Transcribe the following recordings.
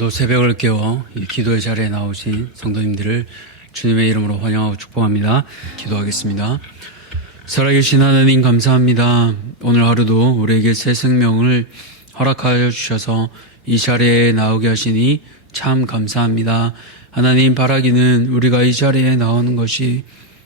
오늘도 새벽을 깨워 이 기도의 자리에 나오신 성도님들을 주님의 이름으로 환영하고 축복합니다. 기도하겠습니다. 살아계신 하나님 감사합니다. 오늘 하루도 우리에게 새 생명을 허락하여 주셔서 이 자리에 나오게 하시니 참 감사합니다. 하나님, 바라기는 우리가 이 자리에 나오는 것이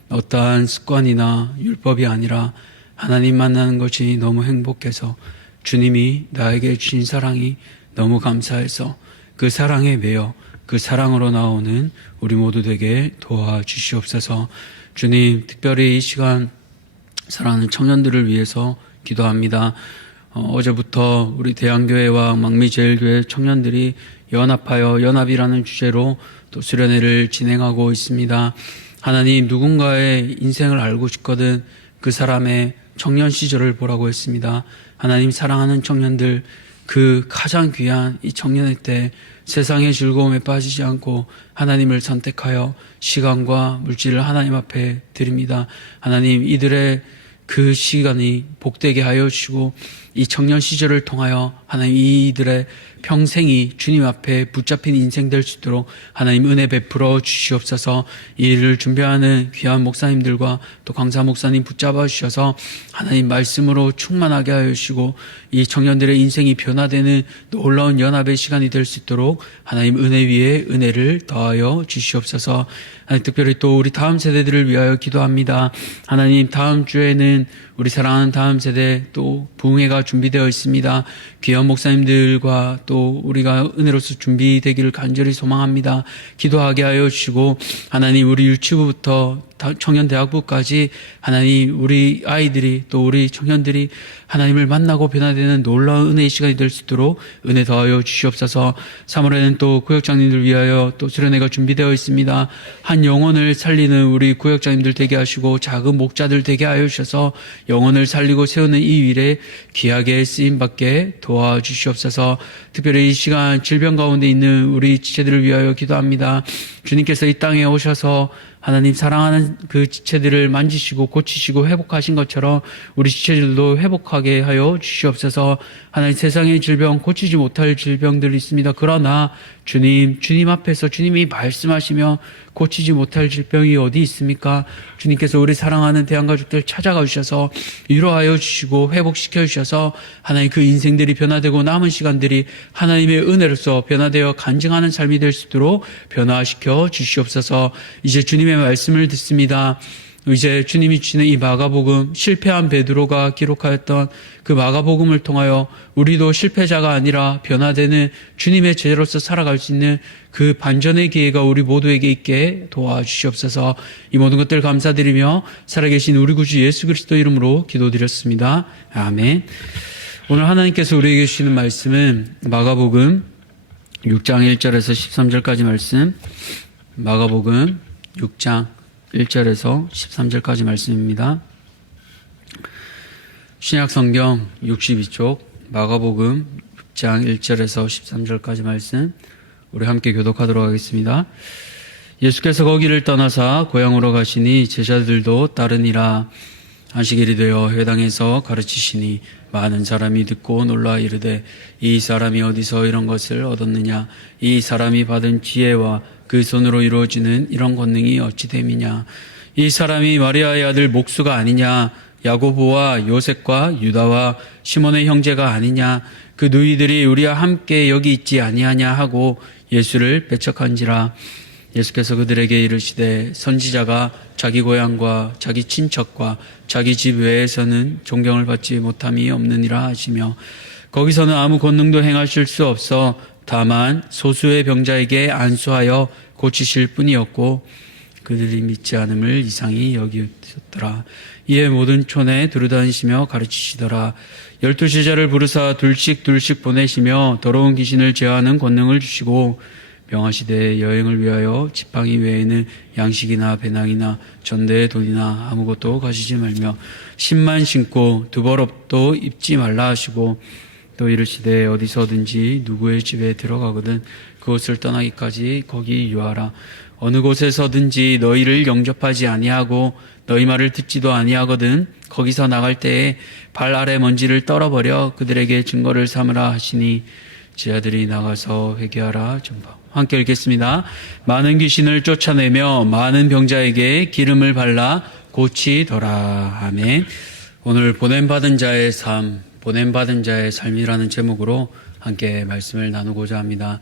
어떠한 습관이나 율법이 아니라 하나님 만나는 것이 너무 행복해서 주님이 나에게 주신 사랑이 너무 감사해서 그 사랑에 매여 그 사랑으로 나오는 우리 모두 되게 도와주시옵소서. 주님, 특별히 이 시간 사랑하는 청년들을 위해서 기도합니다. 어제부터 우리 대한교회와 망미제일교회 청년들이 연합하여 연합이라는 주제로 또 수련회를 진행하고 있습니다. 하나님, 누군가의 인생을 알고 싶거든 그 사람의 청년 시절을 보라고 했습니다. 하나님, 사랑하는 청년들, 그 가장 귀한 이 청년의 때 세상의 즐거움에 빠지지 않고 하나님을 선택하여 시간과 물질을 하나님 앞에 드립니다. 하나님, 이들의 그 시간이 복되게 하여 주시고 이 청년 시절을 통하여 하나님 이들의 평생이 주님 앞에 붙잡힌 인생 될 수 있도록 하나님 은혜 베풀어 주시옵소서. 이 일을 준비하는 귀한 목사님들과 또 강사 목사님 붙잡아 주셔서 하나님 말씀으로 충만하게 하여 주시고 이 청년들의 인생이 변화되는 놀라운 연합의 시간이 될 수 있도록 하나님 은혜 위에 은혜를 더하여 주시옵소서. 하나님, 특별히 또 우리 다음 세대들을 위하여 기도합니다. 하나님, 다음 주에는 우리 사랑하는 다음 세대 또 부흥회가 준비되어 있습니다. 귀한 목사님들과 또 우리가 은혜로서 준비되기를 간절히 소망합니다. 기도하게 하여 주시고 하나님, 우리 유치부부터 청년대학부까지 하나님, 우리 아이들이 또 우리 청년들이 하나님을 만나고 변화되는 놀라운 은혜의 시간이 될 수 있도록 은혜 더하여 주시옵소서. 3월에는 또 구역장님들 위하여 또 수련회가 준비되어 있습니다. 한 영혼을 살리는 우리 구역장님들 되게 하시고 작은 목자들 되게 하여 주셔서 영혼을 살리고 세우는 이 일에 귀하게 쓰임받게 도와주시옵소서. 특별히 이 시간 질병 가운데 있는 우리 지체들을 위하여 기도합니다. 주님께서 이 땅에 오셔서 하나님 사랑하는 그 지체들을 만지시고 고치시고 회복하신 것처럼 우리 지체들도 회복하게 하여 주시옵소서. 하나님, 세상의 질병, 고치지 못할 질병들이 있습니다. 그러나 주님 앞에서 주님이 말씀하시며 고치지 못할 질병이 어디 있습니까? 주님께서 우리 사랑하는 대한가족들 찾아가 주셔서 위로하여 주시고 회복시켜 주셔서 하나님 그 인생들이 변화되고 남은 시간들이 하나님의 은혜로서 변화되어 간증하는 삶이 될 수 있도록 변화시켜 주시옵소서. 이제 주님의 말씀을 듣습니다. 이제 주님이 주시는 이 마가복음, 실패한 베드로가 기록하였던 그 마가복음을 통하여 우리도 실패자가 아니라 변화되는 주님의 제자로서 살아갈 수 있는 그 반전의 기회가 우리 모두에게 있게 도와주시옵소서. 이 모든 것들 감사드리며 살아계신 우리 구주 예수 그리스도 이름으로 기도드렸습니다. 아멘. 오늘 하나님께서 우리에게 주시는 말씀은 마가복음 6장 1절에서 13절까지 말씀, 마가복음 6장 1절에서 13절까지 말씀입니다. 신약성경 62쪽 마가복음 6장 1절에서 13절까지 말씀, 우리 함께 교독하도록 하겠습니다. 예수께서 거기를 떠나사 고향으로 가시니 제자들도 따르니라. 안식일이 되어 회당에서 가르치시니 많은 사람이 듣고 놀라 이르되 이 사람이 어디서 이런 것을 얻었느냐? 이 사람이 받은 지혜와 그 손으로 이루어지는 이런 권능이 어찌 됨이냐? 이 사람이 마리아의 아들 목수가 아니냐? 야고보와 요셉과 유다와 시몬의 형제가 아니냐? 그 누이들이 우리와 함께 여기 있지 아니하냐 하고 예수를 배척한지라. 예수께서 그들에게 이르시되 선지자가 자기 고향과 자기 친척과 자기 집 외에서는 존경을 받지 못함이 없느니라 하시며, 거기서는 아무 권능도 행하실 수 없어 다만 소수의 병자에게 안수하여 고치실 뿐이었고 그들이 믿지 않음을 이상히 여기셨더라. 이에 모든 촌에 두루다니시며 가르치시더라. 12제자를 부르사 둘씩 보내시며 더러운 귀신을 제어하는 권능을 주시고 명하시되 여행을 위하여 지팡이 외에는 양식이나 배낭이나 전대의 돈이나 아무것도 가지지 말며 신만 신고 두벌업도 입지 말라 하시고, 또 이르시되 어디서든지 누구의 집에 들어가거든 그곳을 떠나기까지 거기 유하라. 어느 곳에서든지 너희를 영접하지 아니하고 너희 말을 듣지도 아니하거든 거기서 나갈 때에 발 아래 먼지를 떨어버려 그들에게 증거를 삼으라 하시니, 제자들이 나가서 회개하라 전파. 함께 읽겠습니다. 많은 귀신을 쫓아내며 많은 병자에게 기름을 발라 고치더라. 아멘. 오늘 보냄받은 자의 삶, 보냄받은 자의 삶이라는 제목으로 함께 말씀을 나누고자 합니다.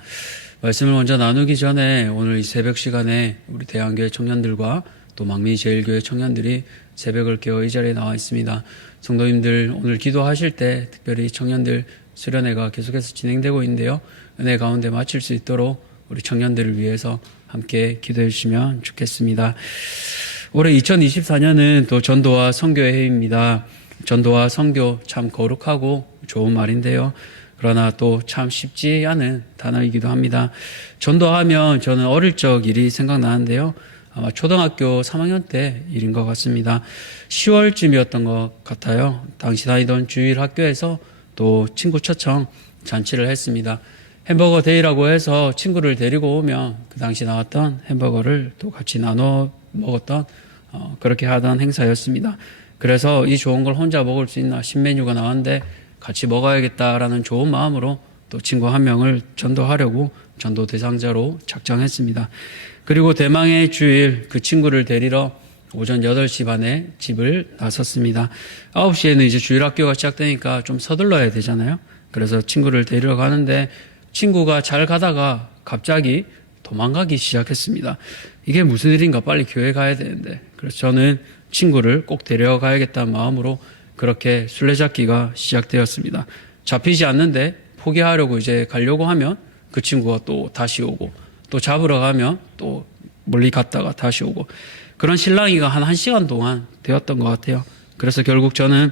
말씀을 먼저 나누기 전에 오늘 이 새벽 시간에 우리 대한교회 청년들과 또 망미제일교회 청년들이 새벽을 깨어 이 자리에 나와 있습니다. 성도님들 오늘 기도하실 때 특별히 청년들 수련회가 계속해서 진행되고 있는데요. 은혜 가운데 마칠 수 있도록 우리 청년들을 위해서 함께 기도해 주시면 좋겠습니다. 올해 2024년은 또 전도와 선교의 해입니다. 전도와 선교 참 거룩하고 좋은 말인데요. 그러나 또 참 쉽지 않은 단어이기도 합니다. 전도하면 저는 어릴 적 일이 생각나는데요. 아마 초등학교 3학년 때 일인 것 같습니다. 10월쯤이었던 것 같아요. 당시 다니던 주일 학교에서 또 친구 초청 잔치를 했습니다. 햄버거 데이라고 해서 친구를 데리고 오면 그 당시 나왔던 햄버거를 또 같이 나눠 먹었던 그렇게 하던 행사였습니다. 그래서 이 좋은 걸 혼자 먹을 수 있나 신메뉴가 나왔는데 같이 먹어야겠다라는 좋은 마음으로 또 친구 한 명을 전도하려고 전도 대상자로 작정했습니다. 그리고 대망의 주일 그 친구를 데리러 오전 8시 반에 집을 나섰습니다. 9시에는 이제 주일학교가 시작되니까 좀 서둘러야 되잖아요. 그래서 친구를 데리러 가는데 친구가 잘 가다가 갑자기 도망가기 시작했습니다. 이게 무슨 일인가 빨리 교회 가야 되는데 그래서 저는 친구를 꼭 데려가야겠다는 마음으로 그렇게 술래잡기가 시작되었습니다. 잡히지 않는데 포기하려고 이제 가려고 하면 그 친구가 또 다시 오고 또 잡으러 가면 또 멀리 갔다가 다시 오고 그런 실랑이가 한 1시간 동안 되었던 것 같아요. 그래서 결국 저는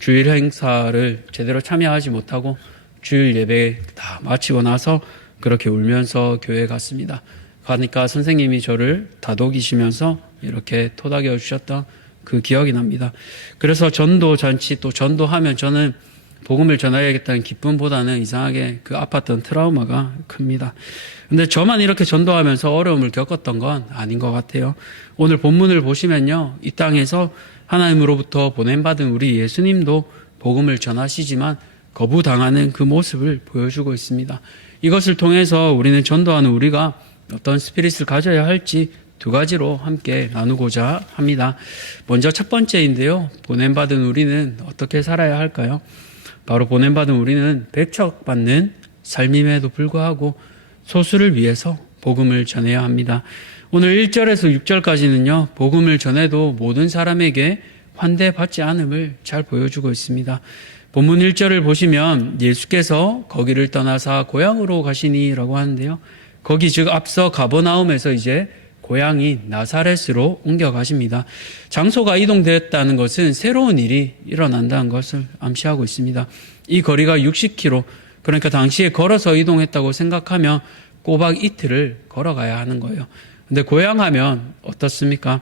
주일 행사를 제대로 참여하지 못하고 주일 예배 다 마치고 나서 그렇게 울면서 교회에 갔습니다. 가니까 선생님이 저를 다독이시면서 이렇게 토닥여 주셨던 그 기억이 납니다. 그래서 전도 잔치 또 전도하면 저는 복음을 전하야겠다는 기쁨보다는 이상하게 그 아팠던 트라우마가 큽니다. 근데 저만 이렇게 전도하면서 어려움을 겪었던 건 아닌 것 같아요. 오늘 본문을 보시면요. 이 땅에서 하나님으로부터 보냄받은 우리 예수님도 복음을 전하시지만 거부당하는 그 모습을 보여주고 있습니다. 이것을 통해서 우리는 전도하는 우리가 어떤 스피릿을 가져야 할지 두 가지로 함께 나누고자 합니다. 먼저 첫 번째인데요. 보냄받은 우리는 어떻게 살아야 할까요? 바로 보냄받은 우리는 배척받는 삶임에도 불구하고 소수를 위해서 복음을 전해야 합니다. 오늘 1절에서 6절까지는요. 복음을 전해도 모든 사람에게 환대받지 않음을 잘 보여주고 있습니다. 본문 1절을 보시면 예수께서 거기를 떠나사 고향으로 가시니라고 하는데요. 거기 즉 앞서 가버나움에서 이제 고향인 나사렛으로 옮겨가십니다. 장소가 이동되었다는 것은 새로운 일이 일어난다는 것을 암시하고 있습니다. 이 거리가 60km, 그러니까 당시에 걸어서 이동했다고 생각하면 꼬박 이틀을 걸어가야 하는 거예요. 근데 고향하면 어떻습니까?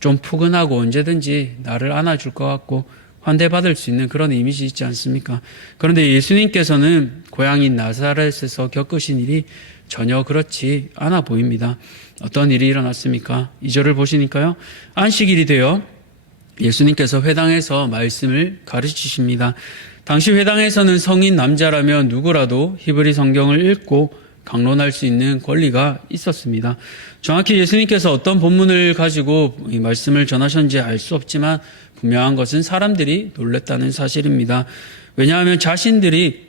좀 푸근하고 언제든지 나를 안아줄 것 같고 환대받을 수 있는 그런 이미지 있지 않습니까? 그런데 예수님께서는 고향인 나사렛에서 겪으신 일이 전혀 그렇지 않아 보입니다. 어떤 일이 일어났습니까? 2절을 보시니까요. 안식일이 되어 예수님께서 회당에서 말씀을 가르치십니다. 당시 회당에서는 성인 남자라면 누구라도 히브리 성경을 읽고 강론할 수 있는 권리가 있었습니다. 정확히 예수님께서 어떤 본문을 가지고 이 말씀을 전하셨는지 알 수 없지만 분명한 것은 사람들이 놀랐다는 사실입니다. 왜냐하면 자신들이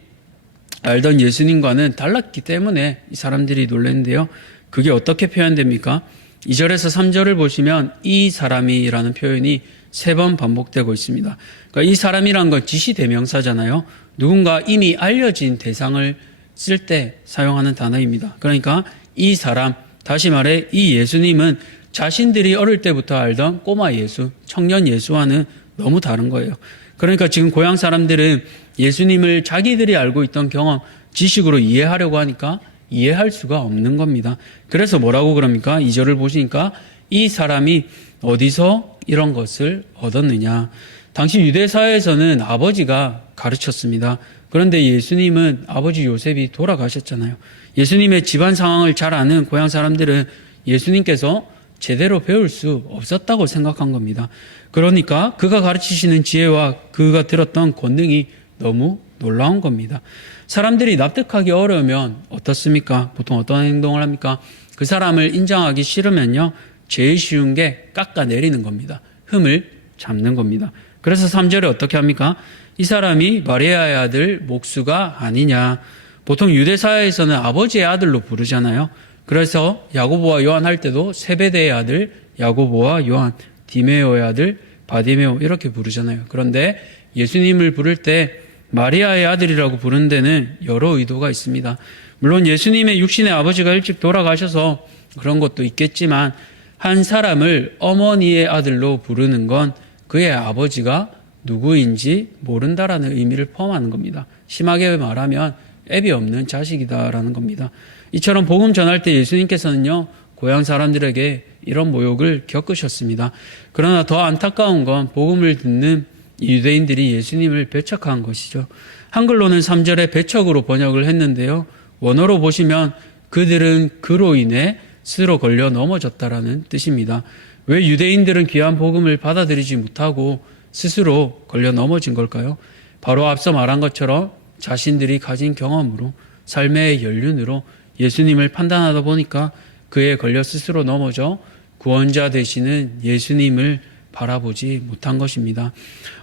알던 예수님과는 달랐기 때문에 이 사람들이 놀랐는데요. 그게 어떻게 표현됩니까? 2절에서 3절을 보시면 이 사람이라는 표현이 3번 반복되고 있습니다. 그러니까 이 사람이란 건 지시대명사잖아요. 누군가 이미 알려진 대상을 쓸 때 사용하는 단어입니다. 그러니까 이 사람, 다시 말해 이 예수님은 자신들이 어릴 때부터 알던 꼬마 예수, 청년 예수와는 너무 다른 거예요. 그러니까 지금 고향 사람들은 예수님을 자기들이 알고 있던 경험, 지식으로 이해하려고 하니까 이해할 수가 없는 겁니다. 그래서 뭐라고 그럽니까? 2절을 보시니까 이 사람이 어디서 이런 것을 얻었느냐. 당시 유대사회에서는 아버지가 가르쳤습니다. 그런데 예수님은 아버지 요셉이 돌아가셨잖아요. 예수님의 집안 상황을 잘 아는 고향 사람들은 예수님께서 제대로 배울 수 없었다고 생각한 겁니다. 그러니까 그가 가르치시는 지혜와 그가 들었던 권능이 너무 놀라운 겁니다. 사람들이 납득하기 어려우면 어떻습니까? 보통 어떤 행동을 합니까? 그 사람을 인정하기 싫으면요, 제일 쉬운 게 깎아내리는 겁니다. 흠을 잡는 겁니다. 그래서 3절에 어떻게 합니까? 이 사람이 마리아의 아들 목수가 아니냐. 보통 유대사회에서는 아버지의 아들로 부르잖아요. 그래서 야고보와 요한 할 때도 세베대의 아들 야고보와 요한, 디메오의 아들 바디메오 이렇게 부르잖아요. 그런데 예수님을 부를 때 마리아의 아들이라고 부르는 데는 여러 의도가 있습니다. 물론 예수님의 육신의 아버지가 일찍 돌아가셔서 그런 것도 있겠지만, 한 사람을 어머니의 아들로 부르는 건 그의 아버지가 누구인지 모른다라는 의미를 포함하는 겁니다. 심하게 말하면 애비 없는 자식이다라는 겁니다. 이처럼 복음 전할 때 예수님께서는요, 고향 사람들에게 이런 모욕을 겪으셨습니다. 그러나 더 안타까운 건 복음을 듣는 유대인들이 예수님을 배척한 것이죠. 한글로는 3절에 배척으로 번역을 했는데요, 원어로 보시면 그들은 그로 인해 스스로 걸려 넘어졌다라는 뜻입니다. 왜 유대인들은 귀한 복음을 받아들이지 못하고 스스로 걸려 넘어진 걸까요? 바로 앞서 말한 것처럼 자신들이 가진 경험으로, 삶의 연륜으로 예수님을 판단하다 보니까 그에 걸려 스스로 넘어져 구원자 되시는 예수님을 바라보지 못한 것입니다.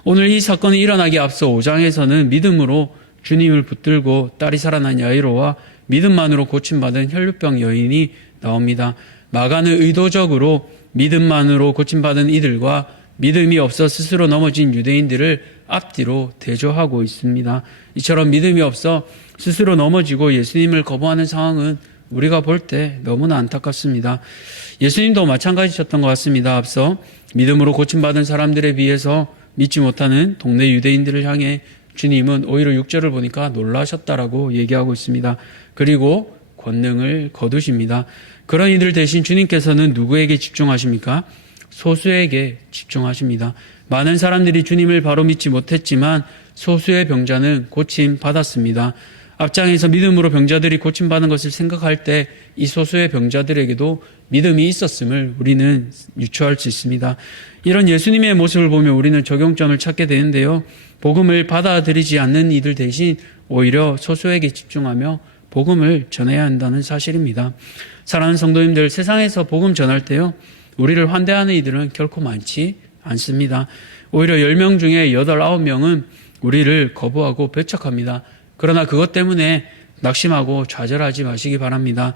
오늘 이 사건이 일어나기 앞서 5장에서는 믿음으로 주님을 붙들고 딸이 살아난 야이로와 믿음만으로 고침받은 혈루병 여인이 나옵니다. 마가는 의도적으로 믿음만으로 고침받은 이들과 믿음이 없어 스스로 넘어진 유대인들을 앞뒤로 대조하고 있습니다. 이처럼 믿음이 없어 스스로 넘어지고 예수님을 거부하는 상황은 우리가 볼 때 너무나 안타깝습니다. 예수님도 마찬가지셨던 것 같습니다. 앞서 믿음으로 고침받은 사람들에 비해서 믿지 못하는 동네 유대인들을 향해 주님은 오히려 6절을 보니까 놀라셨다라고 얘기하고 있습니다. 그리고 권능을 거두십니다. 그런 이들 대신 주님께서는 누구에게 집중하십니까? 소수에게 집중하십니다. 많은 사람들이 주님을 바로 믿지 못했지만 소수의 병자는 고침 받았습니다. 앞장에서 믿음으로 병자들이 고침받는 것을 생각할 때 이 소수의 병자들에게도 믿음이 있었음을 우리는 유추할 수 있습니다. 이런 예수님의 모습을 보면 우리는 적용점을 찾게 되는데요, 복음을 받아들이지 않는 이들 대신 오히려 소수에게 집중하며 복음을 전해야 한다는 사실입니다. 사랑하는 성도님들, 세상에서 복음 전할 때요, 우리를 환대하는 이들은 결코 많지 않습니다. 오히려 10명 중에 8, 9명은 우리를 거부하고 배척합니다. 그러나 그것 때문에 낙심하고 좌절하지 마시기 바랍니다.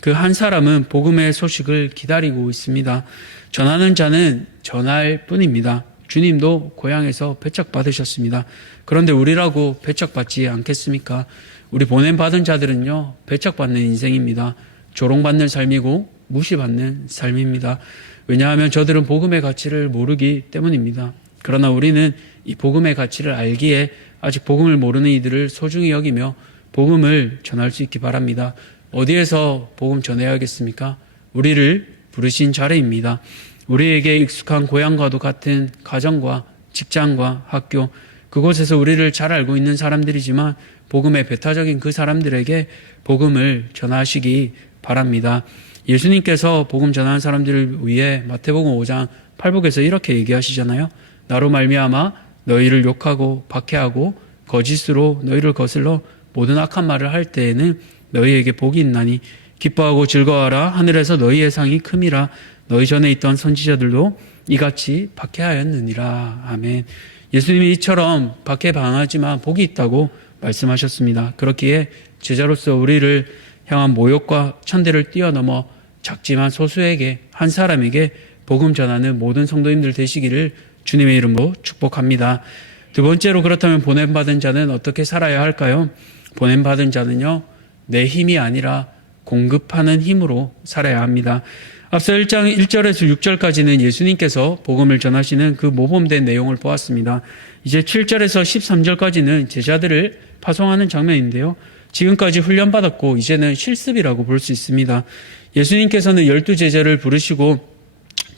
그 한 사람은 복음의 소식을 기다리고 있습니다. 전하는 자는 전할 뿐입니다. 주님도 고향에서 배척받으셨습니다. 그런데 우리라고 배척받지 않겠습니까? 우리 보냄받은 자들은요, 배척받는 인생입니다. 조롱받는 삶이고 무시받는 삶입니다. 왜냐하면 저들은 복음의 가치를 모르기 때문입니다. 그러나 우리는 이 복음의 가치를 알기에 아직 복음을 모르는 이들을 소중히 여기며 복음을 전할 수 있기 바랍니다. 어디에서 복음 전해야겠습니까? 우리를 부르신 자리입니다. 우리에게 익숙한 고향과도 같은 가정과 직장과 학교, 그곳에서 우리를 잘 알고 있는 사람들이지만 복음의 배타적인 그 사람들에게 복음을 전하시기 바랍니다. 예수님께서 복음 전하는 사람들을 위해 마태복음 5장 8복에서 이렇게 얘기하시잖아요. 나로 말미암아 너희를 욕하고 박해하고 거짓으로 너희를 거슬러 모든 악한 말을 할 때에는 너희에게 복이 있나니 기뻐하고 즐거워하라. 하늘에서 너희의 상이 큼이라. 너희 전에 있던 선지자들도 이같이 박해하였느니라. 아멘. 예수님이 이처럼 박해당하지만 복이 있다고 말씀하셨습니다. 그렇기에 제자로서 우리를 향한 모욕과 천대를 뛰어넘어 작지만 소수에게, 한 사람에게 복음 전하는 모든 성도님들 되시기를 주님의 이름으로 축복합니다. 두 번째로, 그렇다면 보냄받은 자는 어떻게 살아야 할까요? 보냄받은 자는요, 내 힘이 아니라 공급하는 힘으로 살아야 합니다. 앞서 1장 1절에서 6절까지는 예수님께서 복음을 전하시는 그 모범된 내용을 보았습니다. 이제 7절에서 13절까지는 제자들을 파송하는 장면인데요, 지금까지 훈련받았고 이제는 실습이라고 볼 수 있습니다. 예수님께서는 12제자를 부르시고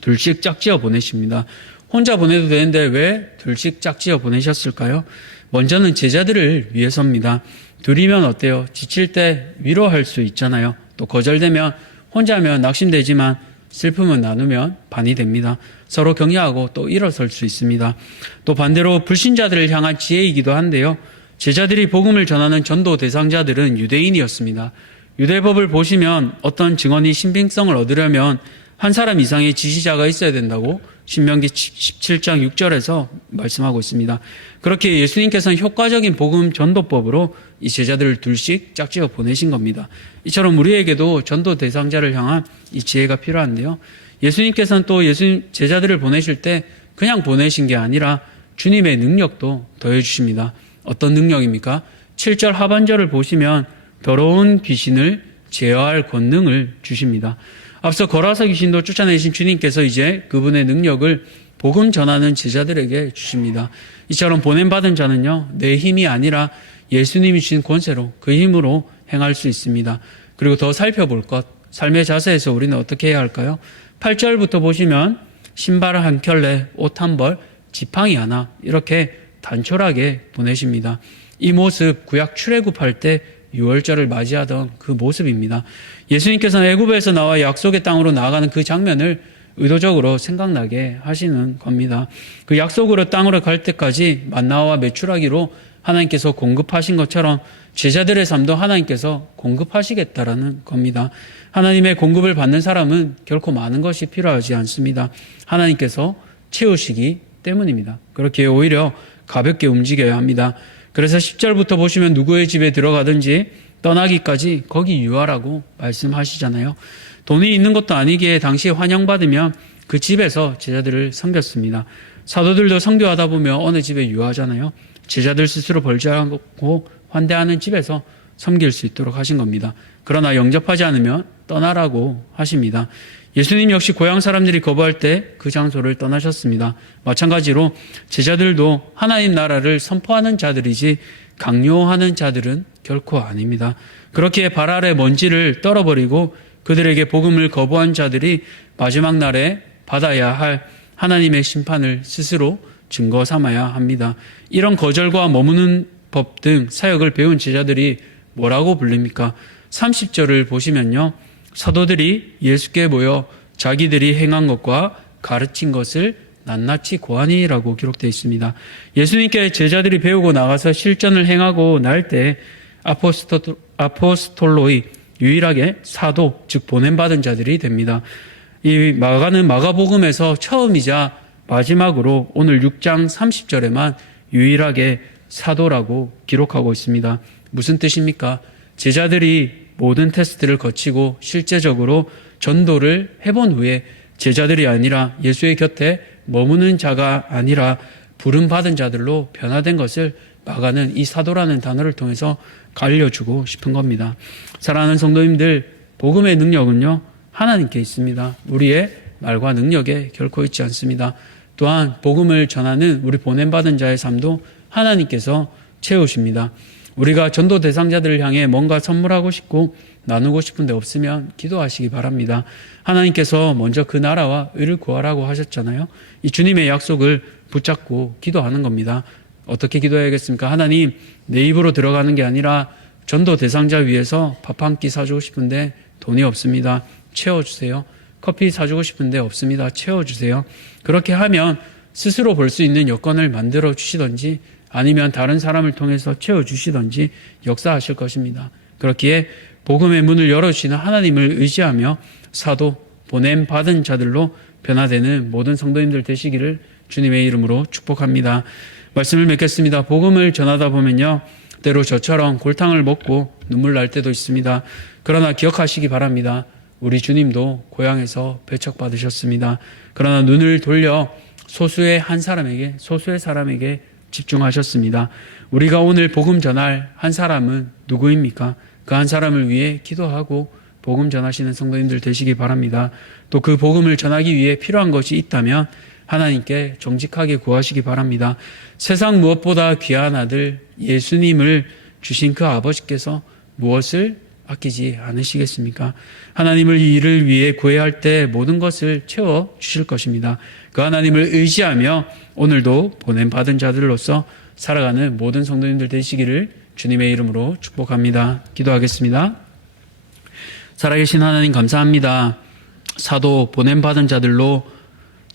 둘씩 짝지어 보내십니다. 혼자 보내도 되는데 왜 둘씩 짝지어 보내셨을까요? 먼저는 제자들을 위해서입니다. 둘이면 어때요? 지칠 때 위로할 수 있잖아요. 또 거절되면 혼자면 낙심되지만 슬픔은 나누면 반이 됩니다. 서로 격려하고 또 일어설 수 있습니다. 또 반대로 불신자들을 향한 지혜이기도 한데요. 제자들이 복음을 전하는 전도 대상자들은 유대인이었습니다. 유대법을 보시면 어떤 증언이 신빙성을 얻으려면 한 사람 이상의 지시자가 있어야 된다고 신명기 17장 6절에서 말씀하고 있습니다. 그렇게 예수님께서는 효과적인 복음 전도법으로 이 제자들을 둘씩 짝지어 보내신 겁니다. 이처럼 우리에게도 전도 대상자를 향한 이 지혜가 필요한데요. 예수님께서는 또 예수님 제자들을 보내실 때 그냥 보내신 게 아니라 주님의 능력도 더해주십니다. 어떤 능력입니까? 7절 하반절을 보시면 더러운 귀신을 제어할 권능을 주십니다. 앞서 거라서 귀신도 쫓아내신 주님께서 이제 그분의 능력을 복음 전하는 제자들에게 주십니다. 이처럼 보냄받은 자는요, 내 힘이 아니라 예수님이 주신 권세로 그 힘으로 행할 수 있습니다. 그리고 더 살펴볼 것, 삶의 자세에서 우리는 어떻게 해야 할까요? 8절부터 보시면 신발 한 켤레, 옷 한 벌, 지팡이 하나 이렇게 단촐하게 보내십니다. 이 모습 구약 출애굽할 때 유월절을 맞이하던 그 모습입니다. 예수님께서는 애굽에서 나와 약속의 땅으로 나아가는 그 장면을 의도적으로 생각나게 하시는 겁니다. 그 약속으로 땅으로 갈 때까지 만나와 메추라기로 하나님께서 공급하신 것처럼 제자들의 삶도 하나님께서 공급하시겠다라는 겁니다. 하나님의 공급을 받는 사람은 결코 많은 것이 필요하지 않습니다. 하나님께서 채우시기 때문입니다. 그렇게 오히려 가볍게 움직여야 합니다. 그래서 10절부터 보시면 누구의 집에 들어가든지 떠나기까지 거기 유하라고 말씀하시잖아요. 돈이 있는 것도 아니기에 당시에 환영받으면 그 집에서 제자들을 섬겼습니다. 사도들도 선교하다 보면 어느 집에 유하잖아요. 제자들 스스로 벌지 않고 환대하는 집에서 섬길 수 있도록 하신 겁니다. 그러나 영접하지 않으면 떠나라고 하십니다. 예수님 역시 고향 사람들이 거부할 때 그 장소를 떠나셨습니다. 마찬가지로 제자들도 하나님 나라를 선포하는 자들이지 강요하는 자들은 결코 아닙니다. 그렇게 발 아래 먼지를 떨어버리고 그들에게 복음을 거부한 자들이 마지막 날에 받아야 할 하나님의 심판을 스스로 증거 삼아야 합니다. 이런 거절과 머무는 법 등 사역을 배운 제자들이 뭐라고 불립니까? 30절을 보시면요. 사도들이 예수께 모여 자기들이 행한 것과 가르친 것을 낱낱이 고하니라고 기록되어 있습니다. 예수님께 제자들이 배우고 나가서 실전을 행하고 날 때 아포스톨로이 유일하게 사도 즉 보냄받은 자들이 됩니다. 이 마가는 마가복음에서 처음이자 마지막으로 오늘 6장 30절에만 유일하게 사도라고 기록하고 있습니다. 무슨 뜻입니까? 제자들이 모든 테스트를 거치고 실제적으로 전도를 해본 후에 제자들이 아니라 예수의 곁에 머무는 자가 아니라 부름받은 자들로 변화된 것을 마가는 이 사도라는 단어를 통해서 알려주고 싶은 겁니다. 사랑하는 성도님들, 복음의 능력은요, 하나님께 있습니다. 우리의 말과 능력에 결코 있지 않습니다. 또한 복음을 전하는 우리 보냄받은 자의 삶도 하나님께서 채우십니다. 우리가 전도 대상자들을 향해 뭔가 선물하고 싶고 나누고 싶은데 없으면 기도하시기 바랍니다. 하나님께서 먼저 그 나라와 의를 구하라고 하셨잖아요. 이 주님의 약속을 붙잡고 기도하는 겁니다. 어떻게 기도해야겠습니까? 하나님, 내 입으로 들어가는 게 아니라 전도 대상자 위해서 밥 한 끼 사주고 싶은데 돈이 없습니다. 채워주세요. 커피 사주고 싶은데 없습니다. 채워주세요. 그렇게 하면 스스로 볼 수 있는 여건을 만들어 주시든지 아니면 다른 사람을 통해서 채워주시든지 역사하실 것입니다. 그렇기에 복음의 문을 열어주시는 하나님을 의지하며 사도, 보냄 받은 자들로 변화되는 모든 성도님들 되시기를 주님의 이름으로 축복합니다. 말씀을 맺겠습니다. 복음을 전하다 보면요, 때로 저처럼 골탕을 먹고 눈물 날 때도 있습니다. 그러나 기억하시기 바랍니다. 우리 주님도 고향에서 배척받으셨습니다. 그러나 눈을 돌려 소수의 한 사람에게, 소수의 사람에게 집중하셨습니다. 우리가 오늘 복음 전할 한 사람은 누구입니까? 그 한 사람을 위해 기도하고 복음 전하시는 성도님들 되시기 바랍니다. 또 그 복음을 전하기 위해 필요한 것이 있다면 하나님께 정직하게 구하시기 바랍니다. 세상 무엇보다 귀한 아들 예수님을 주신 그 아버지께서 무엇을 아끼지 않으시겠습니까? 하나님을 이 일을 위해 구해야 할 때 모든 것을 채워 주실 것입니다. 그 하나님을 의지하며 오늘도 보냄받은 자들로서 살아가는 모든 성도님들 되시기를 주님의 이름으로 축복합니다. 기도하겠습니다. 살아계신 하나님 감사합니다. 사도 보냄받은 자들로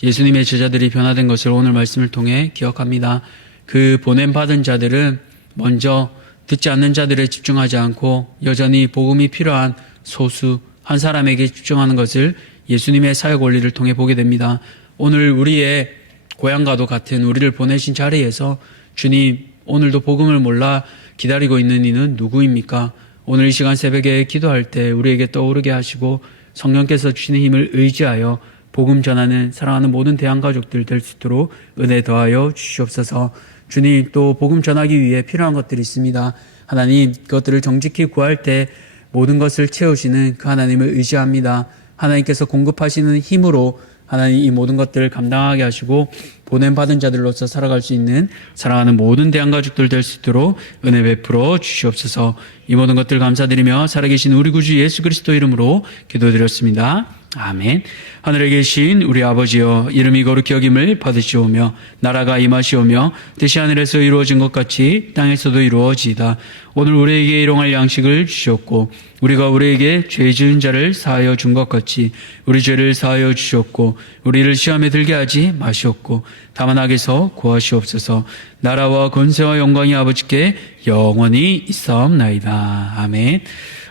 예수님의 제자들이 변화된 것을 오늘 말씀을 통해 기억합니다. 그 보냄받은 자들은 먼저 듣지 않는 자들에 집중하지 않고 여전히 복음이 필요한 소수 한 사람에게 집중하는 것을 예수님의 사역 원리를 통해 보게 됩니다. 오늘 우리의 고향과도 같은 우리를 보내신 자리에서 주님, 오늘도 복음을 몰라 기다리고 있는 이는 누구입니까? 오늘 이 시간 새벽에 기도할 때 우리에게 떠오르게 하시고 성령께서 주시는 힘을 의지하여 복음 전하는 사랑하는 모든 대한가족들 될 수 있도록 은혜 더하여 주시옵소서. 주님, 또 복음 전하기 위해 필요한 것들이 있습니다. 하나님, 그것들을 정직히 구할 때 모든 것을 채우시는 그 하나님을 의지합니다. 하나님께서 공급하시는 힘으로 하나님 이 모든 것들을 감당하게 하시고 보냄받은 자들로서 살아갈 수 있는 사랑하는 모든 대한가족들 될 수 있도록 은혜 베풀어 주시옵소서. 이 모든 것들 감사드리며 살아계신 우리 구주 예수 그리스도 이름으로 기도드렸습니다. 아멘. 하늘에 계신 우리 아버지여, 이름이 거룩히 여김을 받으시오며 나라가 임하시오며 뜻이 하늘에서 이루어진 것 같이 땅에서도 이루어지이다. 오늘 우리에게 일용할 양식을 주셨고 우리가 우리에게 죄 지은 자를 사하여 준 것 같이 우리 죄를 사하여 주셨고 우리를 시험에 들게 하지 마시옵고 다만 악에서 구하시옵소서. 나라와 권세와 영광이 아버지께 영원히 있사옵나이다. 아멘.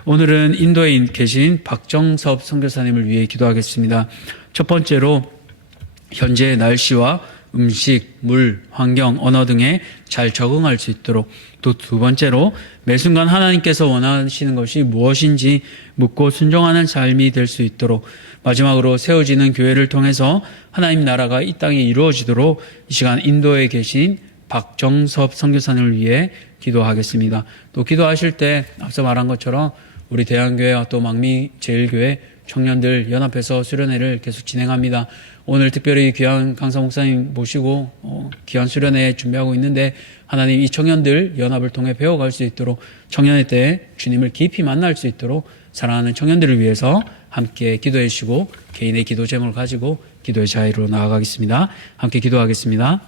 오늘은 인도에 계신 박정섭 선교사님을 위해 기도하겠습니다. 첫 번째로 현재 날씨와 음식, 물, 환경, 언어 등에 잘 적응할 수 있도록, 또 두 번째로 매 순간 하나님께서 원하시는 것이 무엇인지 묻고 순종하는 삶이 될 수 있도록, 마지막으로 세워지는 교회를 통해서 하나님 나라가 이 땅에 이루어지도록 이 시간 인도에 계신 박정섭 선교사님을 위해 기도하겠습니다. 또 기도하실 때 앞서 말한 것처럼 우리 대한교회와 또 망미제일교회 청년들 연합해서 수련회를 계속 진행합니다. 오늘 특별히 귀한 강사 목사님 모시고 귀한 수련회 준비하고 있는데 하나님 이 청년들 연합을 통해 배워갈 수 있도록 청년회 때 주님을 깊이 만날 수 있도록 사랑하는 청년들을 위해서 함께 기도해 주시고 개인의 기도 제목을 가지고 기도의 자리로 나아가겠습니다. 함께 기도하겠습니다.